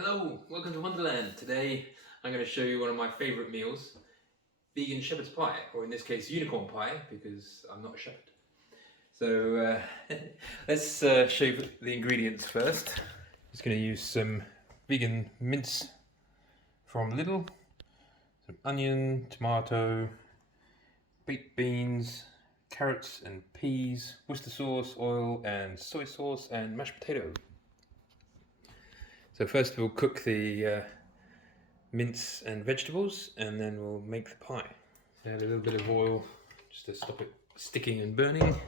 Hello, welcome to Wonderland. Today I'm going to show you one of my favourite meals, vegan shepherd's pie, or in this case unicorn pie, because I'm not a shepherd. So let's show you the ingredients first. Just going to use some vegan mince from Lidl, some onion, tomato, baked beans, carrots and peas, Worcester sauce, oil and soy sauce, and mashed potato. So first we'll cook the mince and vegetables, and then we'll make the pie. So add a little bit of oil just to stop it sticking and burning.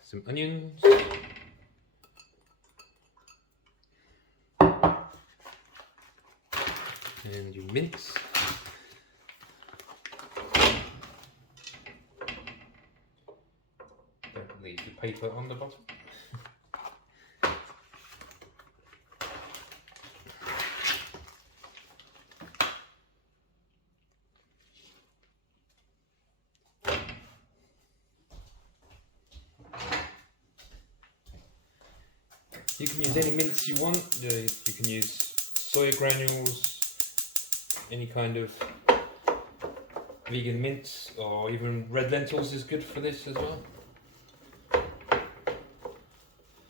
Some onions. And your mince. Don't leave the paper on the bottom. You can use any mince you want. You can use soy granules, any kind of vegan mince, or even red lentils is good for this as well.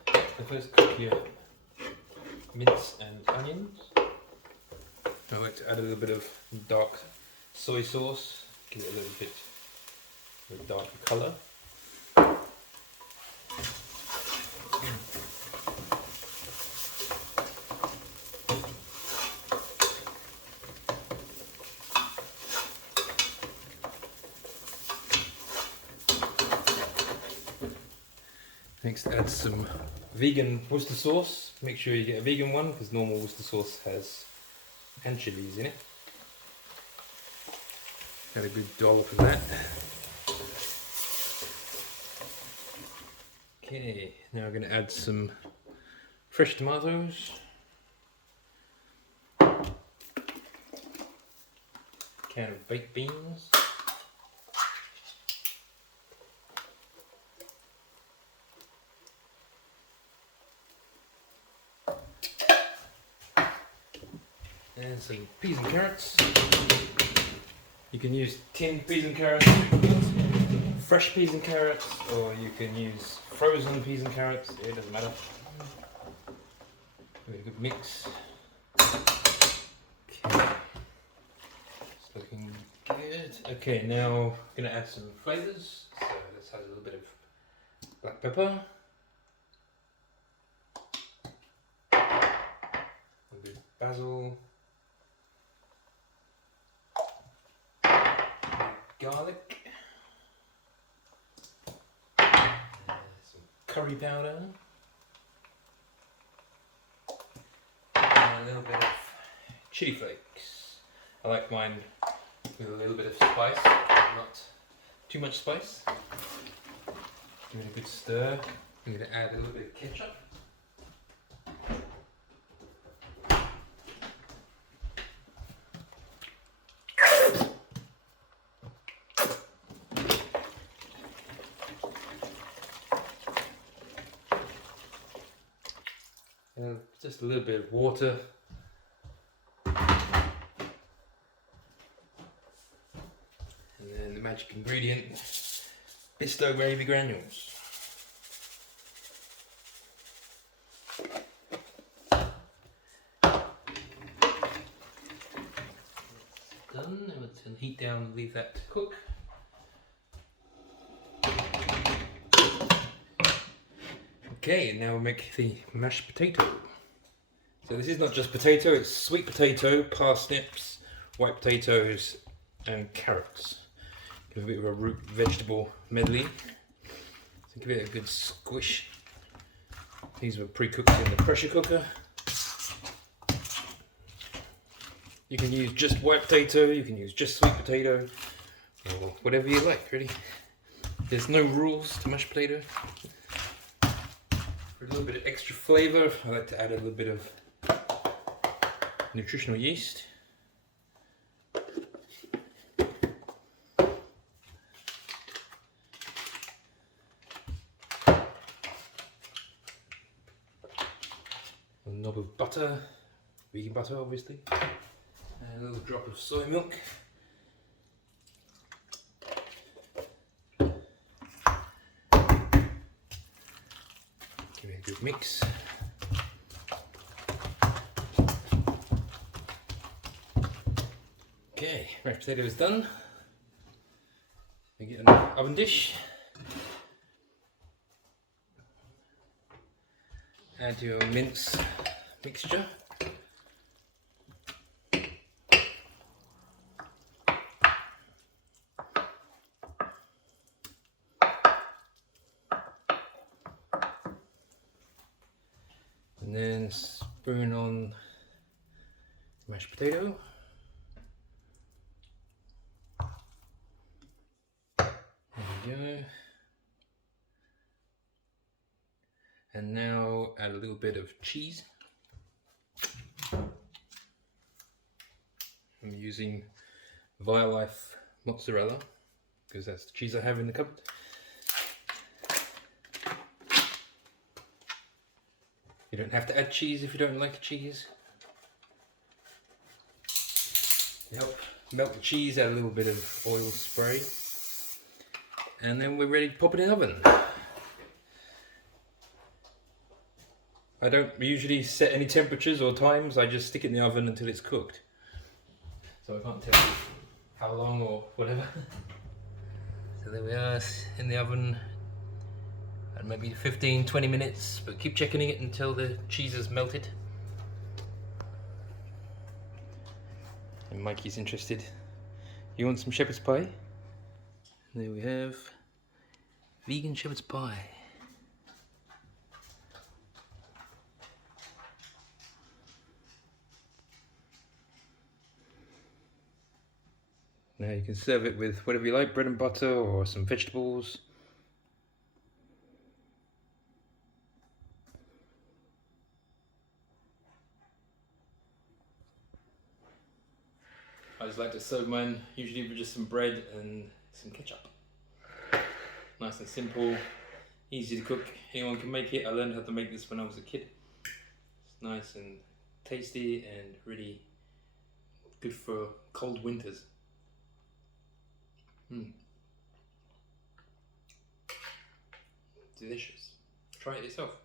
So first cook your mince and onions. I like to add a little bit of dark soy sauce, give it a little bit of darker colour. Next, add some vegan Worcester sauce. Make sure you get a vegan one, because normal Worcester sauce has anchovies in it. Got a good dollop of that. Okay, now we're going to add some fresh tomatoes, can of baked beans, and some peas and carrots. You can use tinned peas and carrots, fresh peas and carrots, or you can use frozen peas and carrots. It doesn't matter. Give it a good mix. Okay, it's looking good. Okay, now I'm going to add some flavours. So let's add a little bit of black pepper, a little bit of basil, garlic, some curry powder, and a little bit of chili flakes. I like mine with a little bit of spice, not too much spice. Give it a good stir. I'm going to add a little bit of ketchup. Just a little bit of water. And then the magic ingredient, Bisto gravy granules. Done, and let's turn the heat down and leave that to cook. Okay, now we'll make the mashed potato. So this is not just potato, it's sweet potato, parsnips, white potatoes and carrots. Give a bit of a root vegetable medley. So give it a good squish. These were pre-cooked in the pressure cooker. You can use just white potato, you can use just sweet potato, or whatever you like, really. There's no rules to mashed potato. For a little bit of extra flavour, I like to add a little bit of Nutritional yeast. A knob of butter. butter, vegan butter obviously, and a little drop of soy milk. Give it a good mix. Okay, mashed potato is done. We get an oven dish. Add your mince mixture. And then spoon on mashed potato. There we go. And now add a little bit of cheese. I'm using Violife mozzarella because that's the cheese I have in the cupboard. You don't have to add cheese if you don't like cheese. To help melt the cheese, add a little bit of oil spray. And then we're ready to pop it in the oven. I don't usually set any temperatures or times, I just stick it in the oven until it's cooked. So I can't tell you how long or whatever. So there we are, in the oven at maybe 15-20 minutes, but keep checking it until the cheese is melted. And Mikey's interested. You want some shepherd's pie? And there we have vegan shepherd's pie. Now you can serve it with whatever you like, bread and butter or some vegetables. I just like to serve mine usually with just some bread and some ketchup. Nice and simple, easy to cook, anyone can make it. I learned how to make this when I was a kid. It's nice and tasty and really good for cold winters. Delicious. Try it yourself.